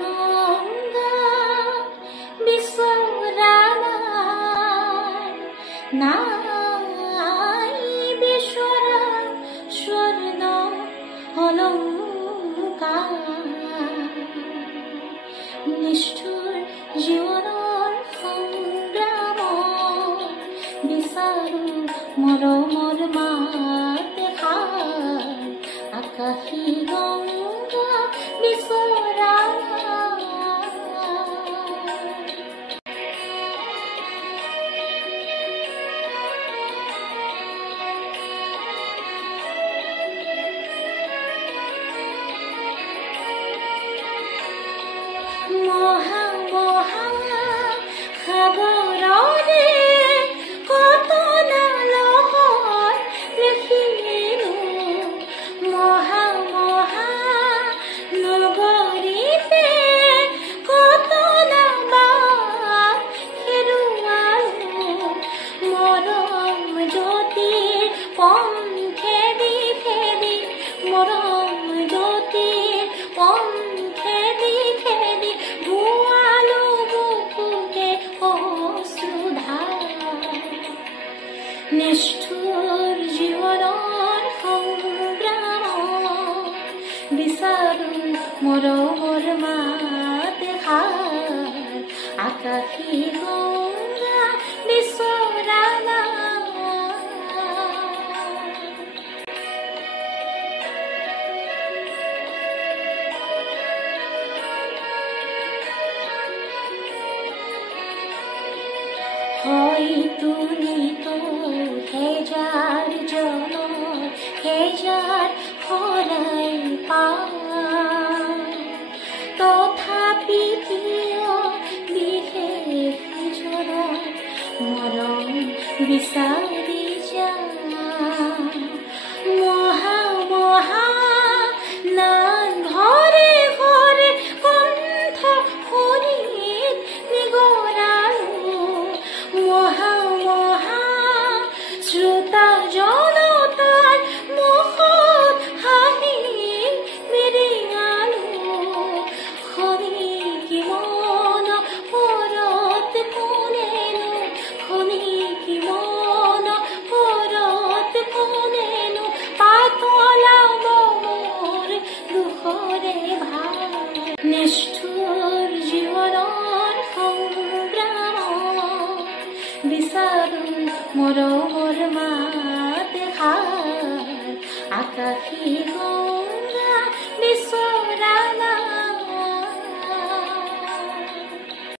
গঙ্গা বিচৰা নাই বিচৰা স্বৰ্ণ অলংকাৰ নিষ্ঠুৰ জীৱনৰ সংগ্ৰাম বিচাৰো মৰমৰ মাত এষাৰ আকাশী গংগা বিচৰা মহা মহা সাগৰৰে কত নালহৰ লিখিলো মহা মহা নগৰীতে কত নাবাস হেৰুৱালো মৰম জ্যোতিৰ পংখেদি খেদি মৰম জ্যোতিৰ পংখেদি খেদি ভুৱালো বুকুতে অশ্ৰুধাৰ নিষ্ঠুৰ জীৱনৰ সংগ্ৰাম বিচাৰো মৰমৰ মাত এষাৰ আকাশী গংগা বিচৰা হয়তো নিতো হেজাৰ জনৰ হেজাৰ শৰাই পাওঁ তথাপি কিয় বিশেষ জনৰ মৰম বিচাৰি যাওঁ মহা মহা নাম ঘৰে ঘৰে কণ্ঠ শুনি নিগৰালো মহা মহা শ্ৰোতা জনতাৰ মুখত হাঁহি বিৰিঙালো শুনি কিমান পৰত কোনেনো শুনি কিমান পৰত কোনেনো পাতলা মোৰ দুখৰে ভাৰ নিষ্ঠুৰ জীৱনৰ সংগ্ৰাম বিচাৰো মৰমৰ মাত এষাৰ আকাশী